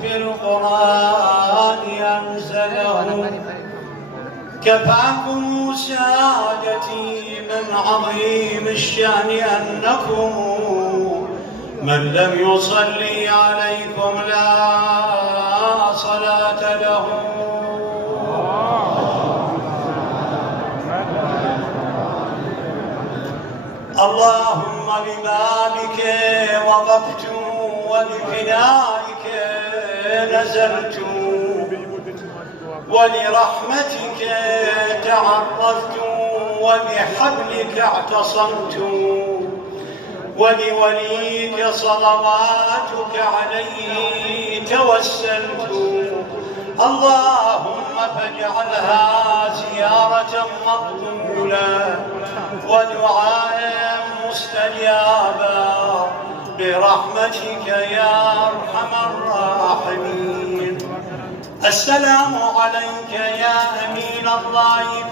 في القرآن أنزله كفاكم سعادتي من عظيم الشأن أنكم من لم يصلي عليكم لا صلاة له. اللهم ببابك وقفت ولفدائك نزلت ولرحمتك تعرضت وبحبلك اعتصمت ولوليك صلواتك عليه توسلت. اللهم فاجعلها زيارة مقبولة ودعاء مستجابا برحمتك يا أرحم الراحمين. السلام عليك يا أمين الله